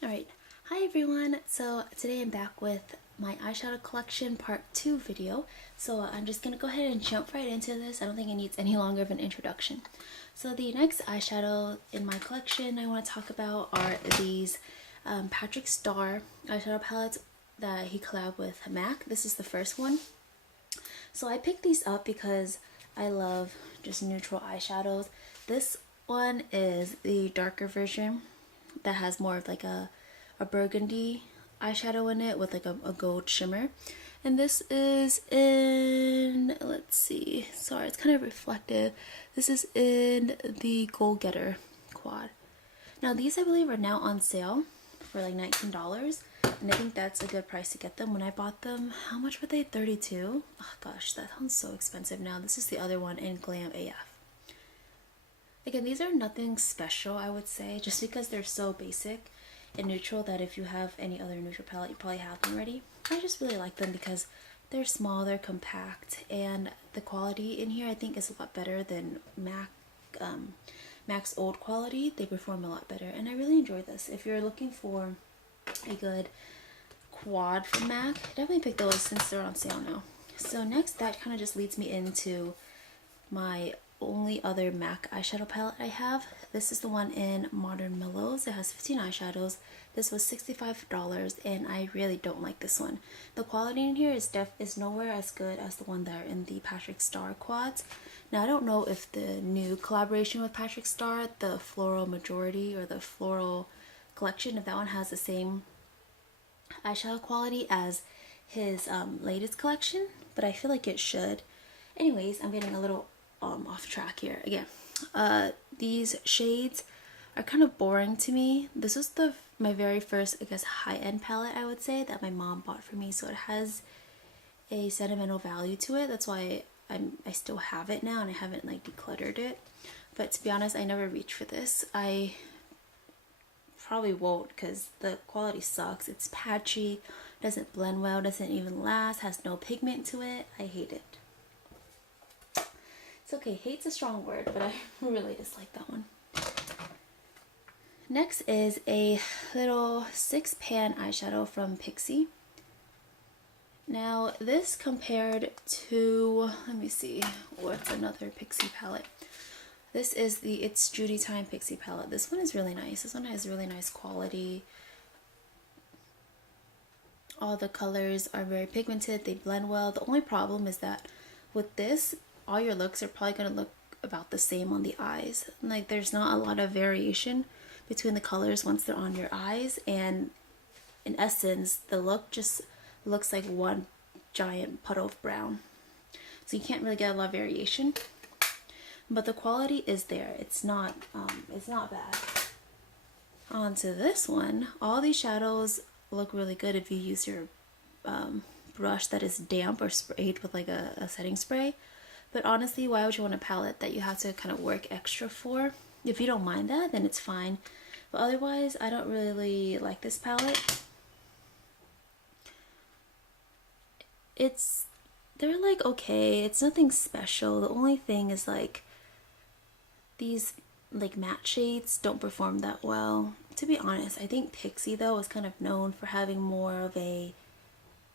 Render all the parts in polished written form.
Alright, hi everyone. So today I'm back with my eyeshadow collection part 2 video. So I'm just gonna go ahead and jump right into this. I don't think it needs any longer of an introduction. So the next eyeshadow in my collection I want to talk about are these Patrick Starr eyeshadow palettes that he collabed with MAC. This is the first one. So I picked these up because I love just neutral eyeshadows. This one is the darker version that has more of like a burgundy eyeshadow in it with like a gold shimmer. And this is in, let's see, sorry, it's kind of reflective. This is in the Goal Getter quad. Now these I believe are now on sale for like $19. And I think that's a good price to get them. When I bought them, how much were they? $32? Oh gosh, that sounds so expensive now. This is the other one in Glam AF. Again, these are nothing special, I would say, just because they're so basic and neutral that if you have any other neutral palette, you probably have them already. I just really like them because they're small, they're compact, and the quality in here I think is a lot better than MAC's old quality. They perform a lot better, and I really enjoy this. If you're looking for a good quad from MAC, definitely pick those since they're on sale now. So next, that kind of just leads me into my only other MAC eyeshadow palette I have. This is the one in Modern Mellows. It has 15 eyeshadows. This was $65 and I really don't like this one. The quality in here is nowhere as good as the one that are in the Patrick Starr quads. Now I don't know if the new collaboration with Patrick Starr, the Floral Majority or the Floral Collection, if that one has the same eyeshadow quality as his latest collection, but I feel like it should. Anyways, I'm getting a little off track here again. These shades are kind of boring to me. This was my very first, I guess, high-end palette, I would say, that my mom bought for me, so it has a sentimental value to it. That's why I still have it now and I haven't like decluttered it. But to be honest, I never reached for this. I probably won't because the quality sucks. It's patchy, doesn't blend well, doesn't even last, has no pigment to it. I hate it. It's okay, hate's a strong word, but I really dislike that one. Next is a little 6-pan eyeshadow from Pixie. Now this compared to, let me see, what's another Pixie palette? This is the It's Judy Time Pixie palette. This one is really nice. This one has really nice quality. All the colors are very pigmented, they blend well. The only problem is that with this, all your looks are probably going to look about the same on the eyes. Like there's not a lot of variation between the colors once they're on your eyes, and in essence the look just looks like one giant puddle of brown. So you can't really get a lot of variation, but the quality is there. It's not bad. On to this one. All these shadows look really good if you use your brush that is damp or sprayed with like a setting spray. But honestly, why would you want a palette that you have to kind of work extra for? If you don't mind that, then it's fine. But otherwise, I don't really like this palette. They're like okay, it's nothing special. The only thing is like these like matte shades don't perform that well. To be honest, I think Pixie though is kind of known for having more of a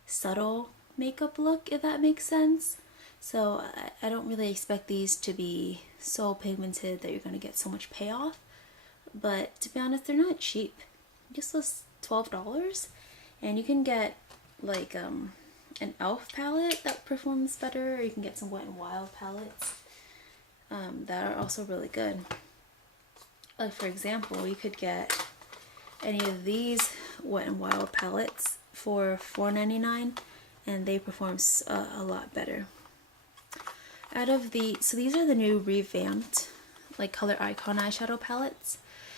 subtle makeup look, if that makes sense. So I don't really expect these to be so pigmented that you're going to get so much payoff. But to be honest, they're not cheap. This was $12. And you can get like an e.l.f. palette that performs better. Or you can get some Wet n Wild palettes that are also really good. Like for example, you could get any of these Wet n Wild palettes for $4.99 and they perform a lot better. So these are the new revamped like Color Icon eyeshadow palettes.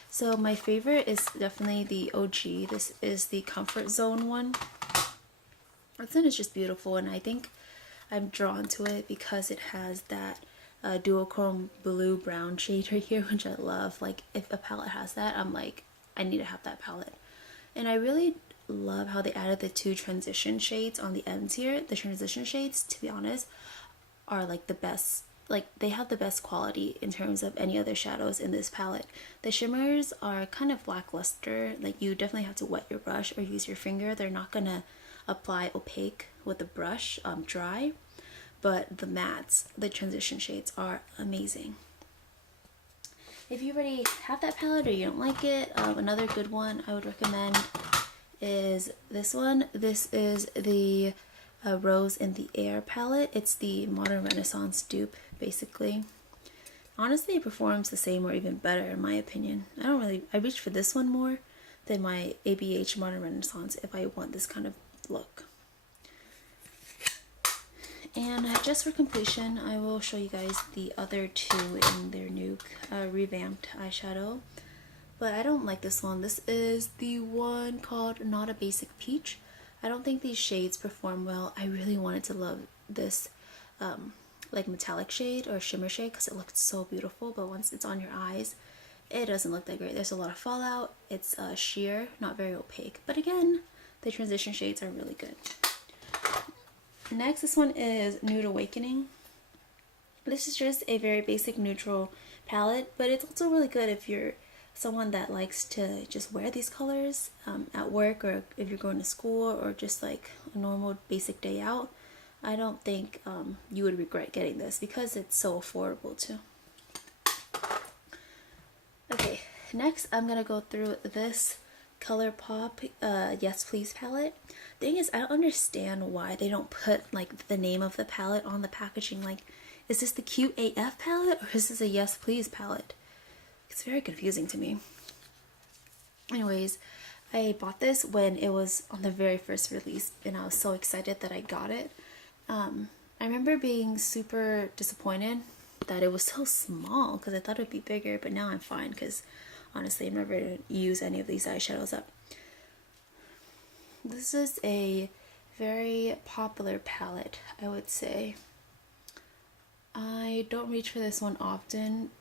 So my favorite is definitely the OG. This is the Comfort Zone one. This one is just beautiful, and I think I'm drawn to it because it has that duochrome blue brown shade right here, which I love. Like if a palette has that, I'm like, I need to have that palette. And I really love how they added the 2 transition shades on the ends here. The transition shades, to be honest, are like the best like they have the best quality in terms of any other shadows in this palette. The shimmers are kind of lackluster. Like you definitely have to wet your brush or use your finger. They're not gonna apply opaque with the brush dry, but the mattes, the transition shades, are amazing. If you already have that palette or you don't like it, another good one I would recommend is this one. This is the Rose in the Air palette. It's the Modern Renaissance dupe, basically. Honestly, it performs the same or even better in my opinion. I reach for this one more than my ABH Modern Renaissance if I want this kind of look. And just for completion, I will show you guys the other two in their new revamped eyeshadow. But I don't like this one. This is the one called Not a Basic Peach. I don't think these shades perform well. I really wanted to love this like metallic shade or shimmer shade because it looked so beautiful, but once it's on your eyes, it doesn't look that great. There's a lot of fallout. It's sheer, not very opaque. But again, the transition shades are really good. Next, this one is Nude Awakening. This is just a very basic neutral palette, but it's also really good if you're someone that likes to just wear these colors at work, or if you're going to school, or just like a normal basic day out. I don't think you would regret getting this because it's so affordable too. Okay, next I'm gonna go through this ColourPop Yes Please palette. Thing is, I don't understand why they don't put like the name of the palette on the packaging. Like, is this the Cute AF palette or is this a Yes Please palette? It's very confusing to me. Anyways, I bought this when it was on the very first release and I was so excited that I got it. I remember being super disappointed that it was so small because I thought it would be bigger, but now I'm fine because honestly, I'm never going to use any of these eyeshadows up. This is a very popular palette, I would say. I don't reach for this one often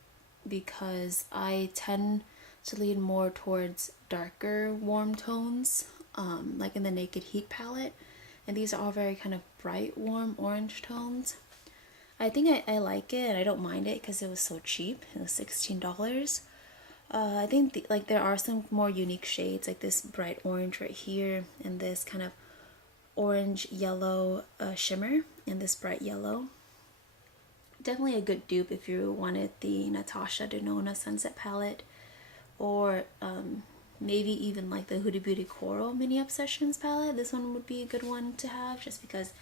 because I tend to lean more towards darker warm tones, like in the Naked Heat palette. And these are all very kind of bright, warm orange tones. I think I like it and I don't mind it because it was so cheap. It was $16. I think like there are some more unique shades, like this bright orange right here and this kind of orange yellow shimmer and this bright yellow. Definitely a good dupe if you wanted the Natasha Denona Sunset palette, or maybe even like the Huda Beauty Coral Mini Obsessions palette. This one would be a good one to have just because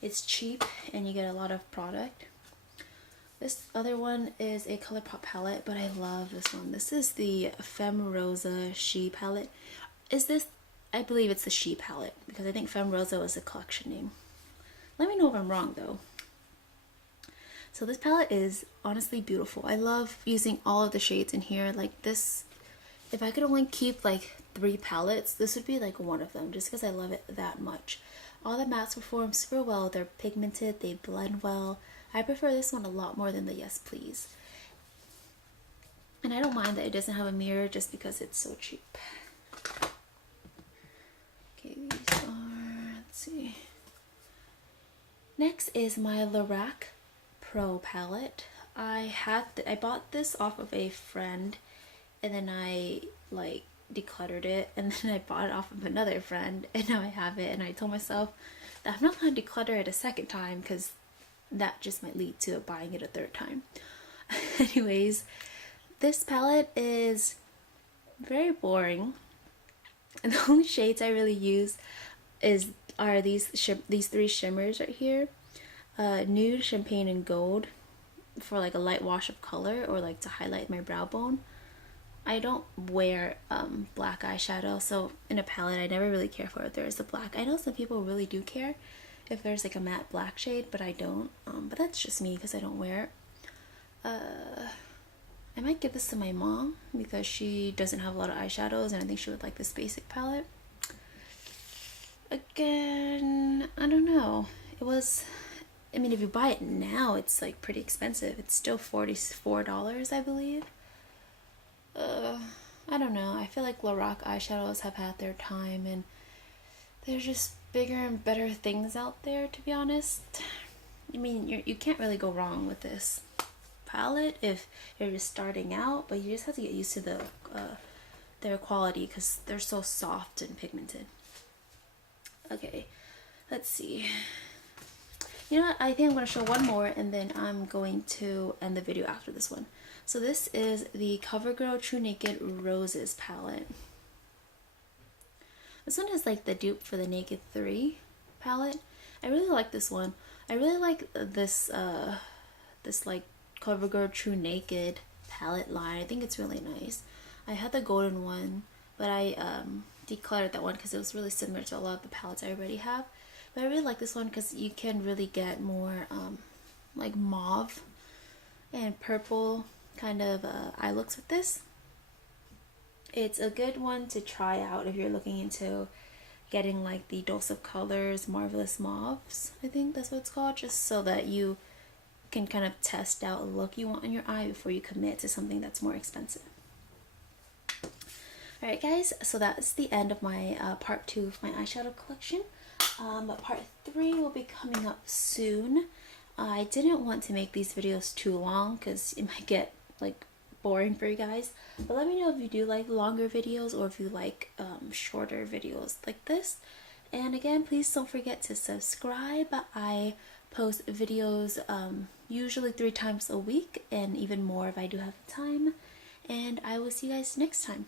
it's cheap and you get a lot of product. This other one is a ColourPop palette, but I love this one. This is the Femme Rosa She palette. Is this, I believe it's the She palette because I think Femme Rosa was a collection name. Let me know if I'm wrong though. So this palette is honestly beautiful. I love using all of the shades in here. Like this, if I could only keep like 3 palettes, this would be like one of them just because I love it that much. All the mattes perform super well. They're pigmented, they blend well. I prefer this one a lot more than the Yes Please. And I don't mind that it doesn't have a mirror just because it's so cheap. Okay, these are, let's see. Next is my Lorac Pro palette. I bought this off of a friend and then I like decluttered it, and then I bought it off of another friend and now I have it, and I told myself that I'm not going to declutter it a second time because that just might lead to buying it a third time. Anyways, this palette is very boring and the only shades I really use are these 3 shimmers right here. Nude, Champagne, and Gold for like a light wash of color or like to highlight my brow bone. I don't wear black eyeshadow, so in a palette I never really care for if there's a black. I know some people really do care if there's like a matte black shade, but I don't. But that's just me because I don't wear it. I might give this to my mom because she doesn't have a lot of eyeshadows and I think she would like this basic palette. Again, I don't know. It was, I mean, if you buy it now, it's like pretty expensive. It's still $44, I believe. I don't know. I feel like Lorac eyeshadows have had their time and there's just bigger and better things out there, to be honest. I mean, you can't really go wrong with this palette if you're just starting out, but you just have to get used to their quality because they're so soft and pigmented. Okay, let's see. You know what, I think I'm going to show one more and then I'm going to end the video after this one. So this is the CoverGirl True Naked Roses palette. This one is like the dupe for the Naked 3 palette. I really like this one. I really like this this like CoverGirl True Naked palette line. I think it's really nice. I had the golden one, but I decluttered that one because it was really similar to a lot of the palettes I already have. But I really like this one because you can really get more like mauve and purple kind of eye looks with this. It's a good one to try out if you're looking into getting like the Dose of Colors Marvelous Mauves. I think that's what it's called, just so that you can kind of test out a look you want on your eye before you commit to something that's more expensive. Alright guys, so that's the end of my part 2 of my eyeshadow collection. But part 3 will be coming up soon. I didn't want to make these videos too long because it might get like boring for you guys. But let me know if you do like longer videos or if you like shorter videos like this. And again, please don't forget to subscribe. I post videos usually 3 times a week and even more if I do have the time. And I will see you guys next time.